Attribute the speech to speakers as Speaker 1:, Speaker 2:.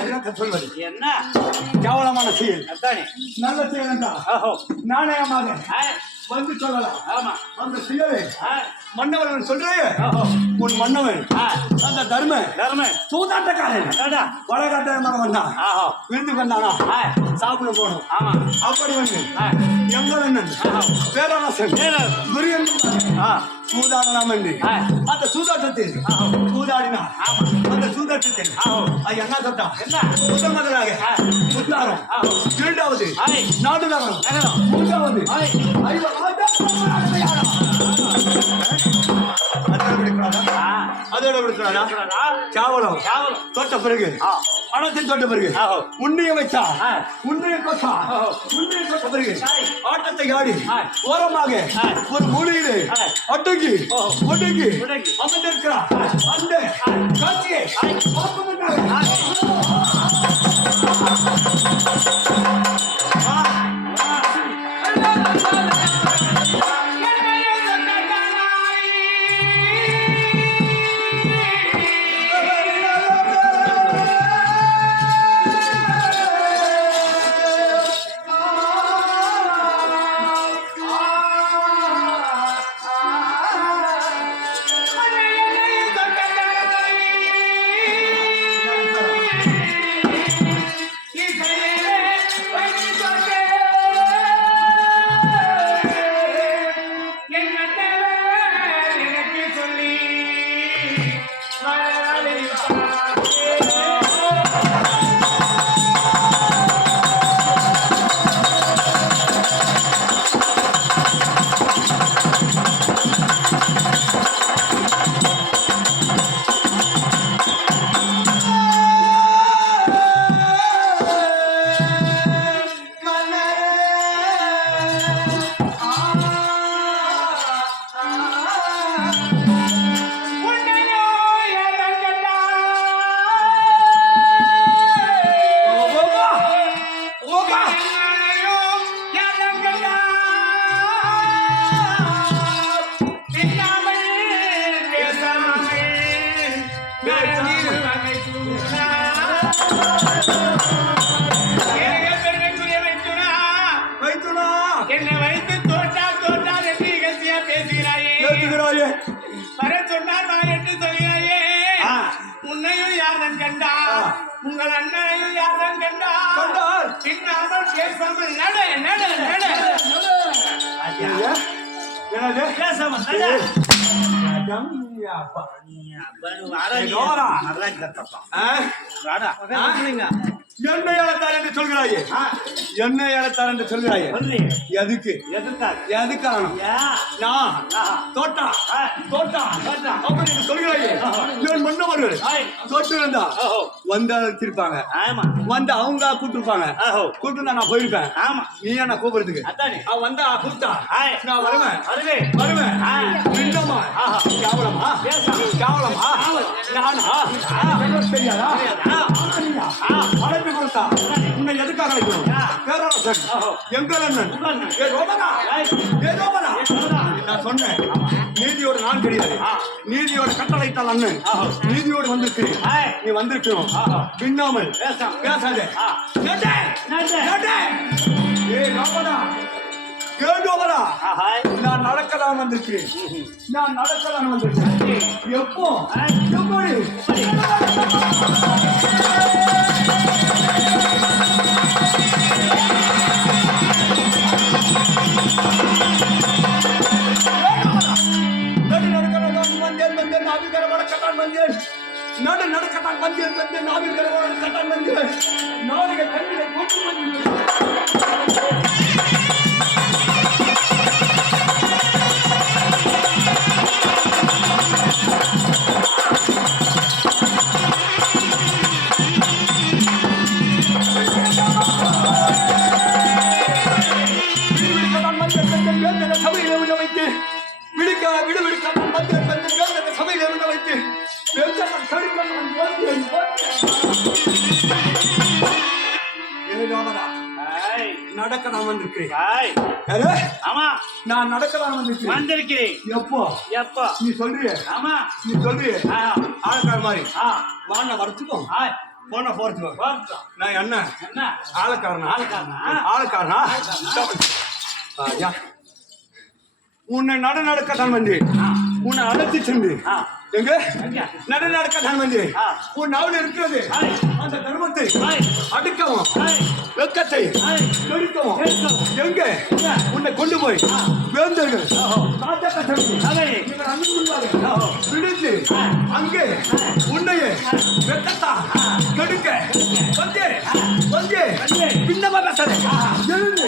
Speaker 1: என்னத்த சொல்வது
Speaker 2: என்ன?
Speaker 1: கேவலமான செயல். நல்ல செயல் என்றால்
Speaker 2: ஓஹோ
Speaker 1: நாணயமாக. வந்து சொல்லலாம்.
Speaker 2: ஆமா.
Speaker 1: அந்த
Speaker 2: ஏய்,
Speaker 1: மன்னவன் சொல்றே
Speaker 2: ஓஹோ
Speaker 1: உன் மன்னவன் அந்த தர்ம.
Speaker 2: தர்ம.
Speaker 1: சூதாட்டக்காரன்.
Speaker 2: அடடா
Speaker 1: வடகாட்டாயமாக வந்தான். விருந்து வந்தானா சாப்பிட போகணும்
Speaker 2: ஆமா.
Speaker 1: அப்படி வந்து
Speaker 2: ஏய்,
Speaker 1: எங்களண்ணன் பேரரசன். துரியன்
Speaker 2: ஆ
Speaker 1: சூதாடலாம் என்று
Speaker 2: ஏய்,
Speaker 1: அந்த சூதாட்டத்தில்
Speaker 2: ஆமா
Speaker 1: அந்த சூதாட்டத்தில் என்ன
Speaker 2: என்ன
Speaker 1: முதல் முதலாக முத்தாரம் இரண்டாவது நாடு நகரம். மூன்றாவது ஐயோ, ஆட்டம் அதோட விடுக்கிறாரா? கேவலம். தொட்ட பிறகு பணத்தில் தொட்ட பிறகு. உன்னைய வைத்தா. உன்னைய கொத்தா. உன்னைய தொட்ட பிறகு. ஆட்டத்தை ஆடி. ஓரமாக. ஒரு மூலையிலே. அடங்கி. ஒடுங்கி. அமர்ந்திருக்கிறார் அந்த காட்சியை பார்ப்பதற்காக
Speaker 3: என்னை வைத்து தோற்றா தோற்றா என்று இகழ்ச்சியா பேசுகிறாயே
Speaker 1: ஏற்றுகிறாயே
Speaker 3: வர சொன்னார் வா என்று சொல்கிறாயே. உன்னையும் யாரன் கண்டா. உங்கள் அண்ணனையும் யாரன் கண்டா
Speaker 1: கண்டால்
Speaker 3: பின்னாமல் பேசாமல் நட நட நட
Speaker 1: என்னது? என்னது
Speaker 2: பேசாம நட.
Speaker 1: அடம் நீ அப்பா.
Speaker 2: நீ அப்பன்னு வாடா
Speaker 1: என்னை அழைத்தார் என்று சொல்கிறாயே? என்னை அழைத்தார் என்று சொல்கிறாயே. எதுக்கு?
Speaker 2: எதுக்காக?
Speaker 1: எது காரணம்?
Speaker 2: ஏன்?
Speaker 1: நான்
Speaker 2: ஆ.
Speaker 1: தோட்டா. தோட்டா.
Speaker 2: தோட்டா.
Speaker 1: அப்படி என்று சொல்கிறாயே? இவன் மன்னவர்கள். தோட்டு இருந்தா. வந்து அழைச்சிருப்பாங்க
Speaker 2: ஆமா.
Speaker 1: வந்து அவங்க கூப்பிட்டுருப்பாங்க. கூப்பிட்டு நான் போயிருப்பேன்.
Speaker 2: ஆமா.
Speaker 1: நீ என்ன கூப்பிடுறதுக்கு. அவன் வந்தா கூப்பிட்டா. நான் வருவேன்.
Speaker 2: வருவே.
Speaker 1: வருவேன். நின்றமா
Speaker 2: ஆஹா.
Speaker 1: கேவலமா. கேவலமா. நானா. தெரியாதா? கொடுத்தா உன்னை எதுக்காக அழைக்கணும்
Speaker 2: ஆ.
Speaker 1: பேரரசன். எங்கள் அண்ணன். ஏ
Speaker 2: ஏய்.
Speaker 1: ஏ ரோமனா. நான் சொன்னேன். நீதியோட நான் கிடையாது. நீதியோட கட்டளைத்தால் அண்ணன். நீதியோடு வந்திருக்கிறேன். நீ வந்திருக்கணும். பின்னாமல். பேசாதே. ஏ ரோமனா
Speaker 2: ஆஹாய்.
Speaker 1: நான் நடக்கலாம் வந்திருக்கிறேன். நான் நடக்கலாம் வந்திருக்கிறேன். எப்போ. எப்படி ನಾವಿಗರ ಒಳಗೆ ಕಟ್ಟಾನ್ ಬಂದೆ. ನಡು ನಡು ಕಟ್ಟಾಕ್ ಅಂತಂದೆ ನಾವಿಗರ ಒಳಗೆ ಕಟ್ಟಾನ್ ಬಂದೆ. ನಾವಿಗೆ ಕಣ್ಣಿಗೆ ಕೊಟ್ಟು ಬಂದಿದ್ದೀವಿ. ಬಿಡುಬಿಡು ಕಪ್ಪ ಬಂದೆ
Speaker 2: ಬಂದೆ
Speaker 1: எடுத்து வெத்தனம் கருக்கணம்
Speaker 2: வந்து
Speaker 1: நடக்கலாம்
Speaker 2: வந்திருக்கிறேன்.
Speaker 1: நான் நடக்கலாம் வந்திருக்கிறேன்.
Speaker 2: வந்திருக்கிறேன்.
Speaker 1: எப்போ?
Speaker 2: எப்போ?
Speaker 1: நீ சொல்றிய.
Speaker 2: ஆமா.
Speaker 1: நீ சொல்றிய. ஆளக்கார மாதிரி. வாங்க வரச்சுக்கோ போன போறதுக்கோ நான் என்ன?
Speaker 2: என்ன?
Speaker 1: ஆளக்காரனா?
Speaker 2: ஆளக்காரனா?
Speaker 1: ஆளக்காரனா? உன்னை நட நடக்கத்தான்
Speaker 2: வந்தேன்.
Speaker 1: உன்னை அழைத்து சென்று. எங்க
Speaker 2: எங்க?
Speaker 1: நட நடக்க தான் வந்து. உன் நாவல் இருக்கிறது. அந்த தர்மத்தை அடுக்கவும். வெக்கத்தை கெடுக்கவும். எங்க? உன்னை கொண்டு போய். வேந்தர்கள்
Speaker 2: ஆ.
Speaker 1: அங்கே உன்னையே வெக்கத்தா கெடுக்க. வந்து. வந்து.
Speaker 2: வந்து.
Speaker 1: பின்னமா பேசுறேன் எழுந்து.